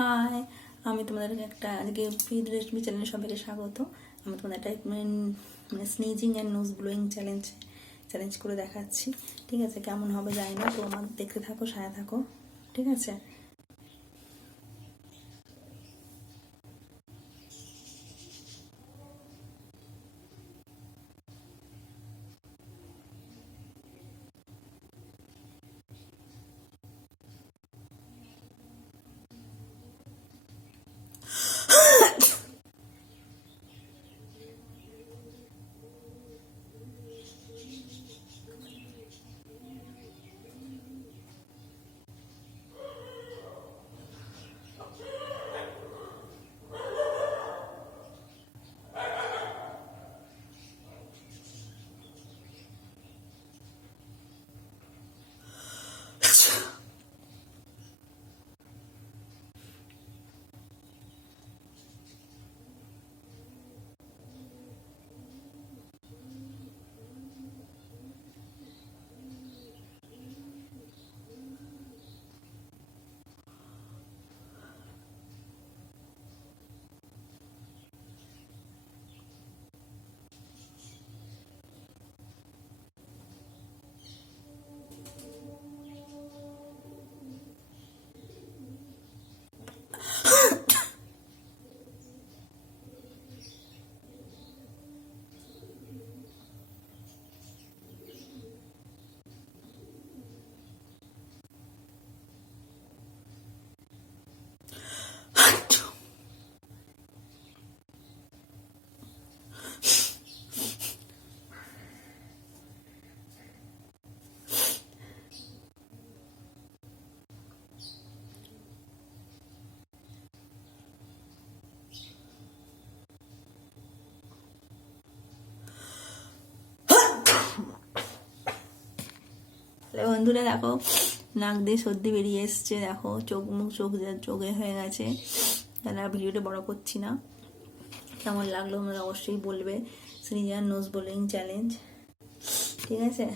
হাই, আমি তোমাদের একটা আজকে ফিড রেসিপি চ্যানেলে সবাইকে স্বাগত। আমি তোমাদের একটা মানে sneezing and nose blowing challenge করে দেখাচ্ছি। ঠিক আছে, কেমন হবে জানি না, তো আমার দেখতে থাকো, সাথে থাকো। ঠিক আছে, বন্ধুরা দেখো, নাক দিয়ে সর্দি বেরিয়ে এসছে, দেখো চোখ মুখ চোখে হয়ে গেছে। তাহলে ভিডিওটা বড় করছি না। কেমন লাগলো তোমরা অবশ্যই বলবে। Sneezing and nose blowing challenge, ঠিক আছে।